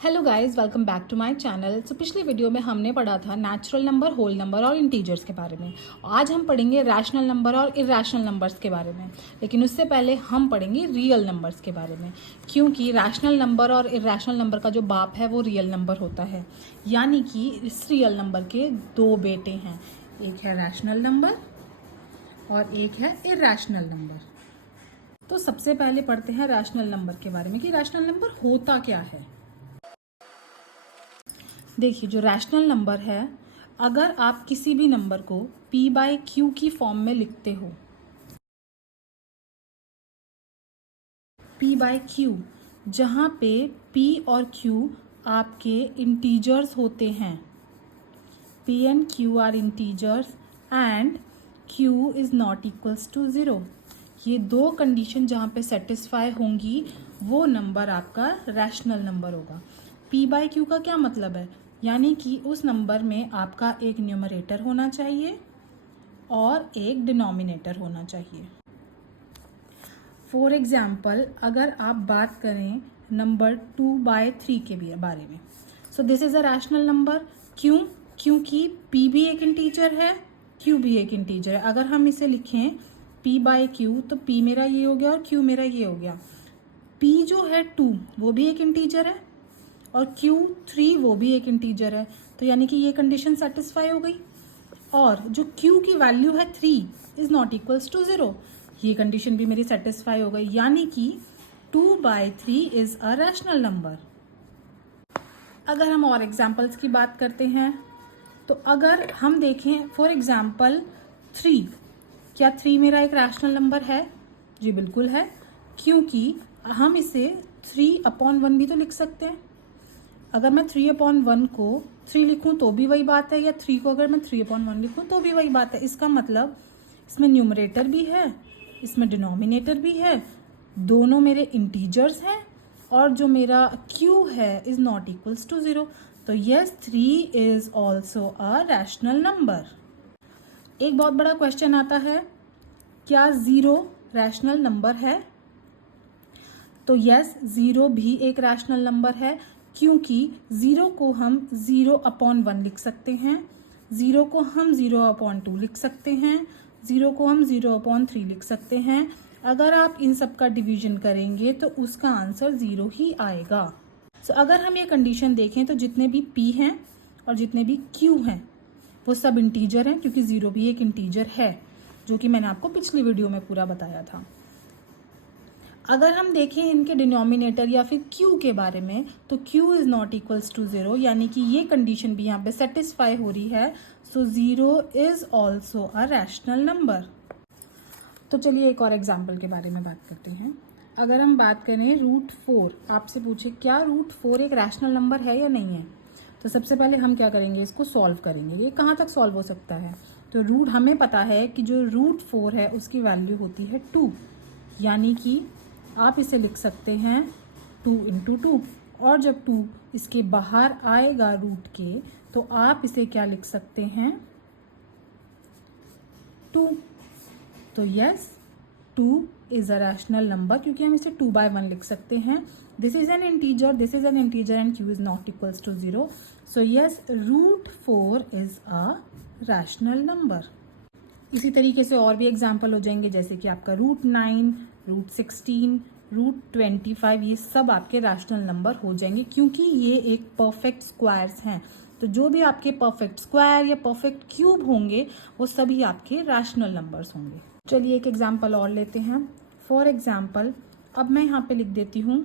Hello guys, welcome back to my channel. पिछले video में हमने पढ़ा था नेचुरल नंबर, होल नंबर और इंटीजर्स के बारे में। आज हम पढ़ेंगे रैशनल नंबर और इरेशनल नंबर्स के बारे में। लेकिन उससे पहले हम पढ़ेंगे रियल नंबर्स के बारे में, क्योंकि रैशनल नंबर और इरेशनल नंबर का जो बाप है वो रियल नंबर होता है। यानी कि इस रियल नंबर के दो बेटे हैं, एक है रैशनल नंबर और एक है इरेशनल नंबर। तो सबसे पहले पढ़ते हैं रैशनल नंबर के बारे में कि रैशनल नंबर होता क्या है। देखिए, जो रैशनल नंबर है, अगर आप किसी भी नंबर को p/q की फॉर्म में लिखते हो, p/q, जहाँ पे p और q आपके इंटीजर्स होते हैं, p and q are integers and q is not equals to 0। ये दो कंडीशन जहाँ पे सेटिस्फाई होंगी वो नंबर आपका रैशनल नंबर होगा। p/q का क्या मतलब है? यानी कि उस नंबर में आपका एक न्यूमरेटर होना चाहिए और एक डिनोमिनेटर होना चाहिए। फॉर एग्जाम्पल, अगर आप बात करें नंबर 2/3 के बारे में, so this is a rational number. क्यों? क्योंकि p भी एक इंटीजर है, q भी एक इंटीजर है। अगर हम इसे लिखें p/q तो p मेरा ये हो गया और q मेरा ये हो गया। p जो है 2 वो भी एक इंटीजर है और q 3 वो भी एक इंटीजर है। तो यानी कि ये कंडीशन सेटिस्फाई हो गई। और जो q की वैल्यू है 3 इज नॉट इक्वल्स टू 0, ये कंडीशन भी मेरी सेटिस्फाई हो गई। यानी कि 2/3 इज अ रैशनल नंबर। अगर हम और एग्जाम्पल्स की बात करते हैं तो अगर हम देखें फॉर एग्जाम्पल 3, क्या 3 मेरा एक रैशनल नंबर है? जी बिल्कुल है, क्योंकि हम इसे 3/1 भी तो लिख सकते हैं। अगर मैं 3/1 को 3 लिखूं तो भी वही बात है, या 3 को अगर मैं 3/1 लिखूं तो भी वही बात है। इसका मतलब इसमें न्यूमरेटर भी है, इसमें डिनोमिनेटर भी है, दोनों मेरे इंटीजर्स हैं और जो मेरा q है इज नॉट इक्वल्स टू 0। तो yes, 3 is also a rational number. एक बहुत बड़ा क्वेश्चन आता है, क्या 0 रैशनल नंबर है? तो यस, 0 भी एक रैशनल नंबर है, क्योंकि 0 को हम 0/1 लिख सकते हैं, 0 को हम 0/2 लिख सकते हैं, 0 को हम 0/3 लिख सकते हैं। अगर आप इन सब का डिवीजन करेंगे तो उसका आंसर 0 ही आएगा। अगर हम ये कंडीशन देखें तो जितने भी p हैं और जितने भी q हैं वो सब इंटीजर हैं, क्योंकि 0 भी एक इंटीजर है, जो कि मैंने आपको पिछली वीडियो में पूरा बताया था। अगर हम देखें इनके डिनोमिनेटर या फिर q के बारे में, तो q is not equals to 0, यानी कि ये कंडीशन भी यहाँ पे सेटिस्फाई हो रही है। सो 0 is also a rational number. तो चलिए एक और एग्जाम्पल के बारे में बात करते हैं। अगर हम बात करें √4, आपसे पूछे क्या √4 एक रैशनल नंबर है या नहीं है, तो सबसे पहले हम क्या करेंगे, इसको सॉल्व करेंगे। ये कहाँ तक सॉल्व हो सकता है? तो रूट हमें पता है कि जो √4 है उसकी वैल्यू होती है 2, यानी कि आप इसे लिख सकते हैं 2 × 2, और जब 2 इसके बाहर आएगा रूट के तो आप इसे क्या लिख सकते हैं, 2। तो yes, 2 is a rational number, क्योंकि हम इसे 2/1 लिख सकते हैं। This is an integer, this is an integer and q is not equals to 0। So yes, √4 is a rational number. इसी तरीके से और भी एग्जाम्पल हो जाएंगे, जैसे कि आपका √9, √16, √25, ये सब आपके रैशनल नंबर हो जाएंगे, क्योंकि ये एक परफेक्ट स्क्वायर्स हैं। तो जो भी आपके परफेक्ट स्क्वायर या परफेक्ट क्यूब होंगे वो सभी आपके रैशनल नंबर्स होंगे। चलिए एक एग्जाम्पल और लेते हैं। फॉर एग्जाम्पल, अब मैं यहाँ पे लिख देती हूँ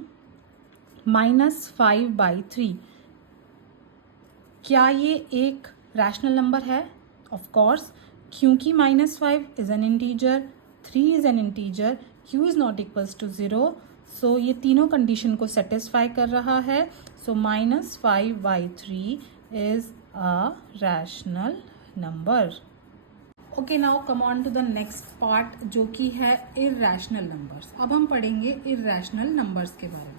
-5/3। क्या ये एक रैशनल नंबर है? ऑफ कोर्स, क्योंकि -5 is an integer, 3 is an integer, q is not equals to 0। So ये तीनों कंडीशन को सेटिस्फाई कर रहा है। So -5/3 is a rational number. Okay, now come on to the next part, जो कि है इरैशनल नंबर्स। अब हम पढ़ेंगे इरैशनल नंबर्स के बारे में।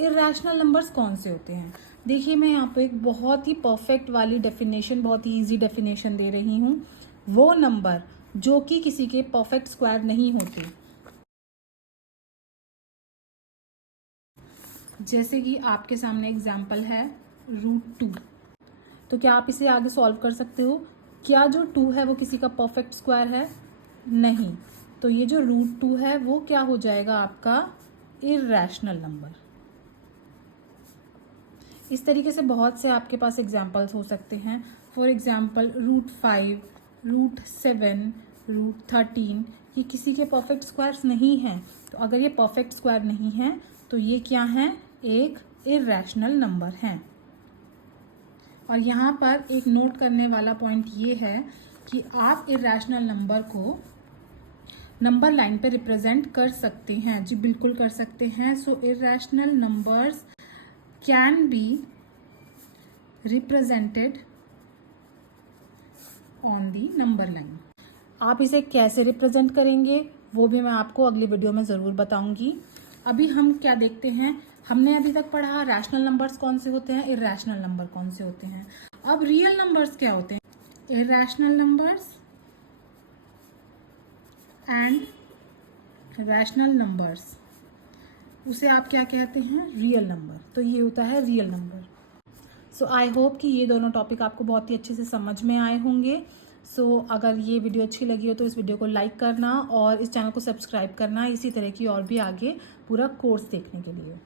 इरैशनल नंबर्स कौन से होते हैं? देखिए, मैं यहाँ पे एक बहुत ही परफेक्ट वाली डेफिनेशन, बहुत ही इजी डेफिनेशन दे रही हूँ। वो नंबर जो कि किसी के परफेक्ट स्क्वायर नहीं होते। जैसे कि आपके सामने एग्जाम्पल है √2, तो क्या आप इसे आगे सॉल्व कर सकते हो? क्या जो 2 है वो किसी का परफेक्ट स्क्वायर है? नहीं। तो ये जो √2 है वो क्या हो जाएगा आपका इर्रेशनल नंबर। इस तरीके से बहुत से आपके पास एग्जाम्पल्स हो सकते हैं। फॉर एग्जाम्पल √5, √7, √13, ये किसी के परफेक्ट स्क्वायर्स नहीं हैं। तो अगर ये परफेक्ट स्क्वायर नहीं है तो ये क्या है? एक इर्रेशनल नंबर है। और यहाँ पर एक नोट करने वाला पॉइंट ये है कि आप इर्रेशनल नंबर को नंबर लाइन पे रिप्रेजेंट कर सकते हैं। जी बिल्कुल कर सकते हैं। So irrational numbers can be represented on the number line. आप इसे कैसे रिप्रेजेंट करेंगे वो भी मैं आपको अगली वीडियो में ज़रूर बताऊंगी। अभी हम क्या देखते हैं, हमने अभी तक पढ़ा रैशनल नंबर्स कौन से होते हैं, इर्रेशनल नंबर कौन से होते हैं। अब रियल नंबर्स क्या होते हैं? Irrational numbers and rational numbers, उसे आप क्या कहते हैं? Real number. तो ये होता है real number. So I hope कि ये दोनों टॉपिक आपको बहुत ही अच्छे से समझ में आए होंगे। सो अगर ये वीडियो अच्छी लगी हो तो इस वीडियो को लाइक करना और इस चैनल को सब्सक्राइब करना इसी तरह की और भी आगे पूरा कोर्स देखने के लिए।